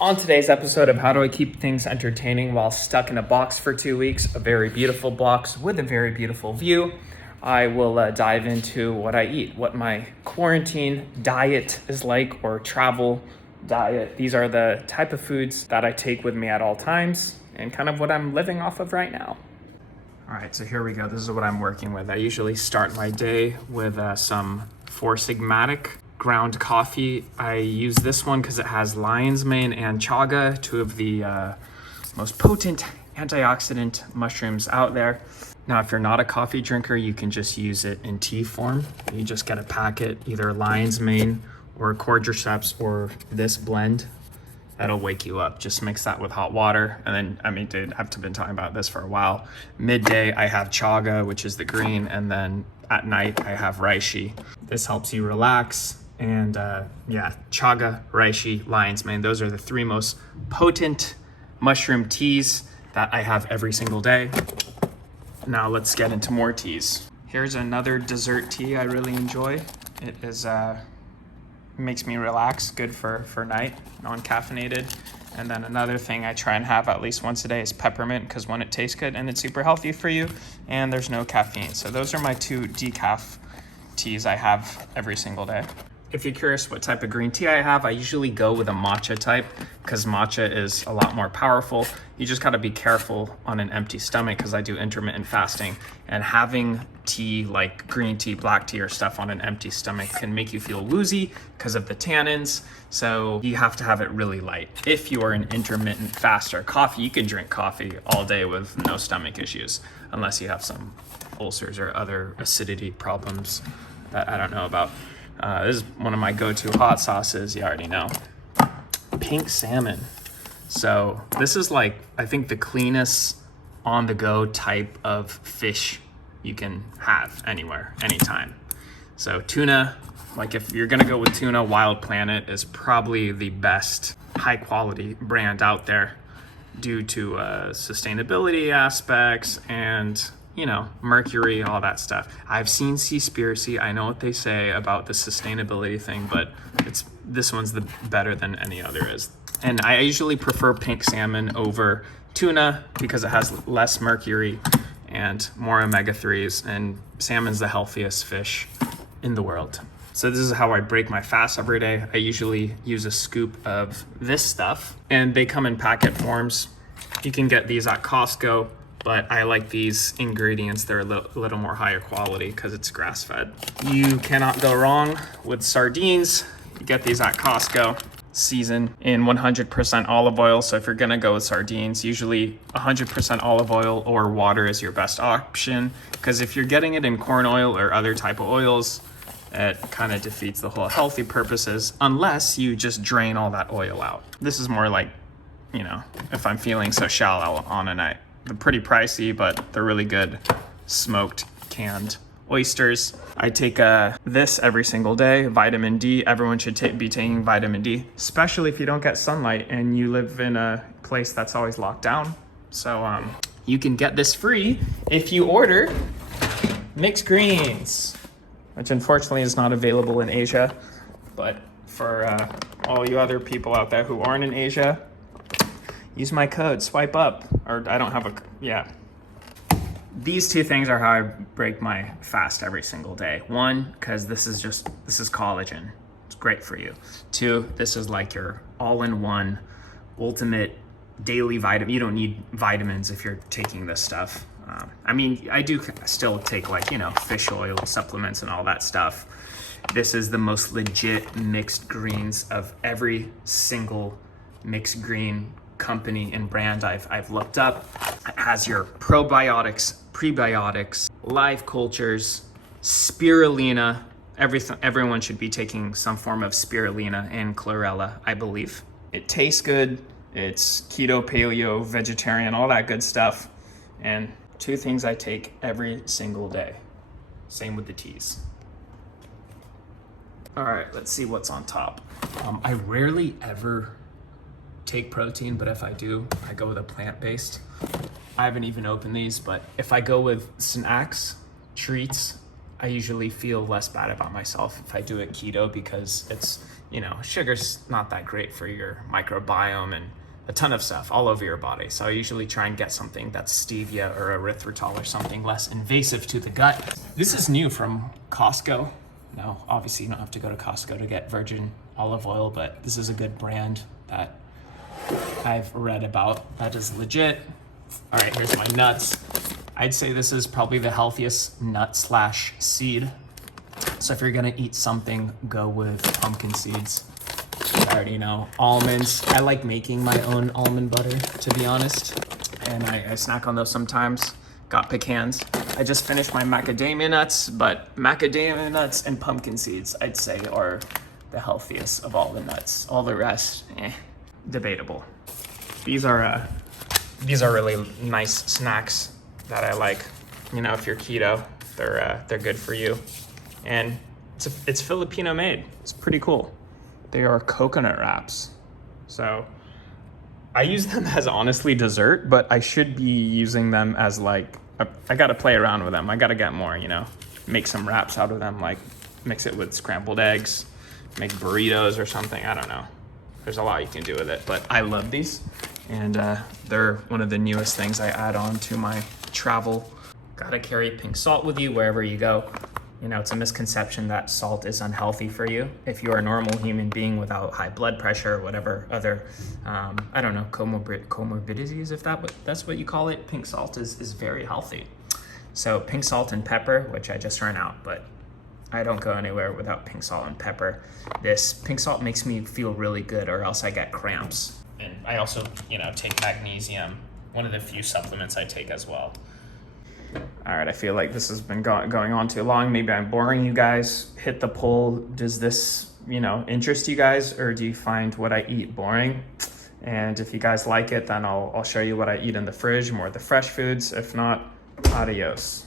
On today's episode of How Do I Keep Things Entertaining While Stuck in a Box for 2 weeks, a very beautiful box with a very beautiful view, I will dive into what I eat, what my quarantine diet is like, or travel diet. These are the type of foods that I take with me at all times and kind of what I'm living off of right now. All right, so here we go. This is what I'm working with. I usually start my day with some Four Sigmatic ground coffee. I use this one because it has lion's mane and chaga, two of the most potent antioxidant mushrooms out there. Now, if you're not a coffee drinker, you can just use it in tea form. You just get a packet, either lion's mane or cordyceps or this blend. That'll wake you up. Just mix that with hot water. And then, dude, I've been talking about this for a while. Midday, I have chaga, which is the green. And then at night, I have reishi. This helps you relax. And chaga, reishi, lion's mane. Those are the three most potent mushroom teas that I have every single day. Now let's get into more teas. Here's another dessert tea I really enjoy. It is makes me relax, good for night, non-caffeinated. And then another thing I try and have at least once a day is peppermint, because one, it tastes good and it's super healthy for you, and there's no caffeine. So those are my two decaf teas I have every single day. If you're curious what type of green tea I have, I usually go with a matcha type because matcha is a lot more powerful. You just got to be careful on an empty stomach because I do intermittent fasting, and having tea like green tea, black tea or stuff on an empty stomach can make you feel woozy because of the tannins. So you have to have it really light. If you are an intermittent faster, coffee, you can drink coffee all day with no stomach issues, unless you have some ulcers or other acidity problems that I don't know about. This is one of my go-to hot sauces. You already know. Pink salmon. So this is like, I think, the cleanest on-the-go type of fish you can have anywhere, anytime. So tuna, like if you're gonna go with tuna, Wild Planet is probably the best high-quality brand out there due to sustainability aspects and mercury, all that stuff. I've seen Seaspiracy. I know what they say about the sustainability thing, but this one's the better than any other is. And I usually prefer pink salmon over tuna because it has less mercury and more omega-3s, and salmon's the healthiest fish in the world. So this is how I break my fast every day. I usually use a scoop of this stuff, and they come in packet forms. You can get these at Costco, but I like these ingredients. They're a little more higher quality because it's grass-fed. You cannot go wrong with sardines. You get these at Costco, seasoned in 100% olive oil. So if you're gonna go with sardines, usually 100% olive oil or water is your best option, because if you're getting it in corn oil or other type of oils, it kind of defeats the whole healthy purposes unless you just drain all that oil out. This is more like, if I'm feeling so shallow on a night. They're pretty pricey, but they're really good smoked canned oysters. I take this every single day, vitamin D. Everyone should be taking vitamin D, especially if you don't get sunlight and you live in a place that's always locked down. So you can get this free if you order mixed greens, which unfortunately is not available in Asia. But for all you other people out there who aren't in Asia, use my code, swipe up, or I don't have These two things are how I break my fast every single day. One, because this is collagen. It's great for you. Two, this is like your all-in-one ultimate daily vitamin. You don't need vitamins if you're taking this stuff. I do still take fish oil supplements and all that stuff. This is the most legit mixed greens of every single mixed green company and brand I've looked up. It has your probiotics, prebiotics, live cultures, spirulina. Everyone should be taking some form of spirulina and chlorella, I believe. It tastes good. It's keto, paleo, vegetarian, all that good stuff. And two things I take every single day. Same with the teas. All right, let's see what's on top. I rarely ever take protein, but if I do, I go with a plant-based. I haven't even opened these, but if I go with snacks, treats, I usually feel less bad about myself if I do it keto because it's, you know, sugar's not that great for your microbiome and a ton of stuff all over your body. So I usually try and get something that's stevia or erythritol or something less invasive to the gut. This is new from Costco. Now, obviously you don't have to go to Costco to get virgin olive oil, but this is a good brand that I've read about that is legit. All right, here's my nuts. I'd say this is probably the healthiest nut slash seed. So if you're gonna eat something, go with pumpkin seeds. I already know. Almonds. I like making my own almond butter, to be honest. And I snack on those sometimes. Got pecans. I just finished my macadamia nuts, but macadamia nuts and pumpkin seeds, I'd say, are the healthiest of all the nuts. All the rest, debatable. These are really nice snacks that I like. You know, if you're keto, they're good for you. And it's Filipino made. It's pretty cool. They are coconut wraps. So I use them as honestly dessert, but I should be using them as like, I gotta play around with them. I gotta get more, you know, make some wraps out of them, like mix it with scrambled eggs, make burritos or something. I don't know. There's a lot you can do with it, but I love these. And they're one of the newest things I add on to my travel. Gotta carry pink salt with you wherever you go. You know, it's a misconception that salt is unhealthy for you. If you're a normal human being without high blood pressure or whatever other, I don't know, comorbidities, if that's what you call it, pink salt is very healthy. So pink salt and pepper, which I just ran out, but I don't go anywhere without pink salt and pepper. This pink salt makes me feel really good or else I get cramps. And I also, you know, take magnesium, one of the few supplements I take as well. All right, I feel like this has been going on too long. Maybe I'm boring you guys. Hit the poll. Does this, you know, interest you guys, or do you find what I eat boring? And if you guys like it, then I'll show you what I eat in the fridge, more of the fresh foods. If not, adios.